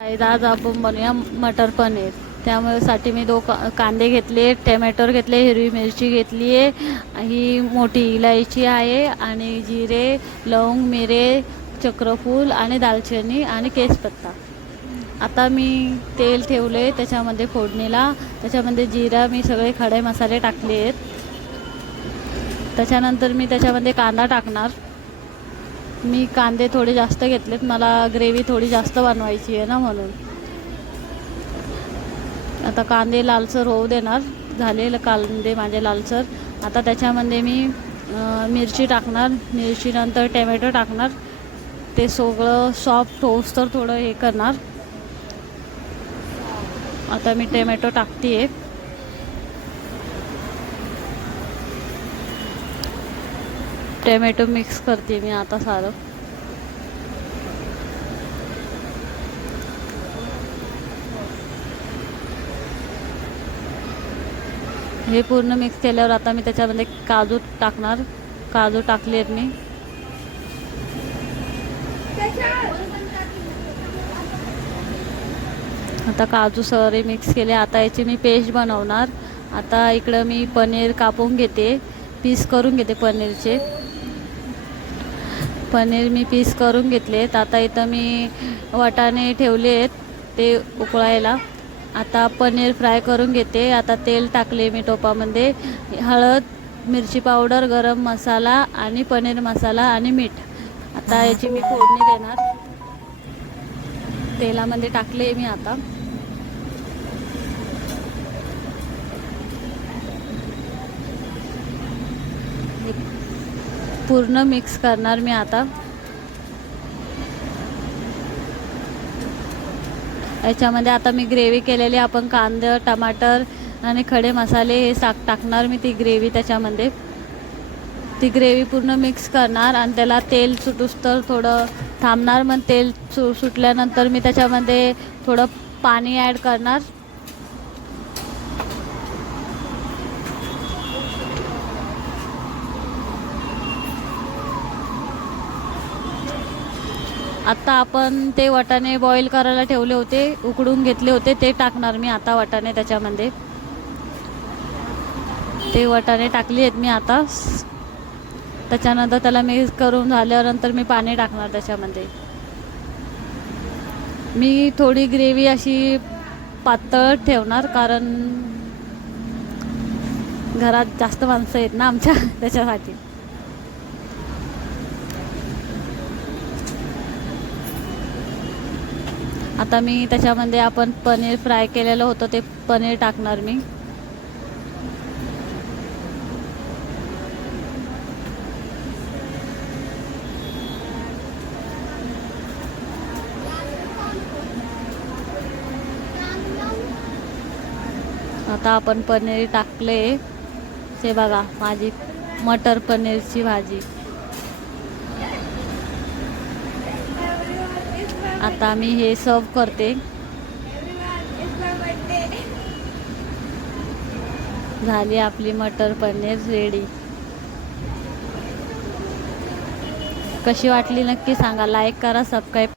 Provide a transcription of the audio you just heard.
आज आपण बनवूया मटर पनीर. त्यामुळे साठी मी कांदे घेतले, टमॅटो घेतले, हिरवी मिरची घेतली आहे, ही मोठी इलायची आहे आणि जिरे, लवंग, मिरे, चक्रफूल आणि दालचिनी आणि केसपत्ता. आता मी तेल ठेवले त्याच्यामध्ये फोडणीला. त्याच्यामध्ये जिरा मी सगळे खडे मसाले टाकले आहेत. त्याच्यानंतर मी त्याच्यामध्ये कांदा टाकणार. मी कांदे थोडे जास्त घेतलेत, मला ग्रेव्ही थोडी जास्त बनवायची आहे ना, म्हणून. आता कांदे लालसर होऊ देणार. झालेलं कांदे माझे लालसर. आता त्याच्यामध्ये मी मिरची टाकणार. मिरचीनंतर टमॅटो टाकणार. ते सगळं सॉफ्ट होऊस तर थोडं हे करणार. आता मी टमॅटो टाकते आहे. टमॅटो मिक्स करते मी आता सारं. हे पूर्ण मिक्स केल्यावर आता मी त्याच्यामध्ये काजू टाकणार. काजू टाकले आहेत मी. आता काजू सारे मिक्स केले. आता याची मी पेस्ट बनवणार. आता इकडं मी पनीर कापून घेते, पीस करून घेते पनीरचे. पनीर मी पीस करून घेतलेत. आता इथं मी वाटाणे ठेवले आहेत ते उकळायला. आता पनीर फ्राय करून घेते. आता तेल टाकले मी टोपामध्ये. हळद, मिरची पावडर, गरम मसाला आणि पनीर मसाला आणि मीठ. आता याची मी फोडणी देणार. तेलामध्ये टाकले मी आता. पूर्ण मिक्स करणार मी आता. याच्यामध्ये आता मी ग्रेव्ही केलेली आपण कांदा, टमाटर आणि खडे मसाले हे टाकणार मी ती ग्रेव्ही त्याच्यामध्ये. ती ग्रेव्ही पूर्ण मिक्स करणार आणि त्याला तेल सुटूस तर थोडं थांबणार. मग तेल सुटल्यानंतर मी त्याच्यामध्ये थोडं पाणी ॲड करणार. आता आपण ते वाटाणे बॉईल करायला ठेवले होते, उकडून घेतले होते, ते टाकणार मी आता वाटाणे त्याच्यामध्ये. ते वाटाणे टाकले आहेत मी आता. त्याच्यानंतर त्याला मिक्स करून झाल्यानंतर मी पाणी टाकणार त्याच्यामध्ये. मी थोडी ग्रेव्ही अशी पातळ ठेवणार, कारण घरात जास्त माणसं आहेत ना आमच्या, त्याच्यासाठी. आता मी त्याच्यामध्ये आपण पनीर फ्राय केलेलं होतं ते पनीर टाकणार मी. आता आपण पनीर टाकले. ते बघा माझी मटर पनीरची भाजी. आता मी हे सर्व करते. झाली आपली मटर पनीर रेडी. कशी वाटली नक्की सांगा. लाईक करा, सबस्क्राईब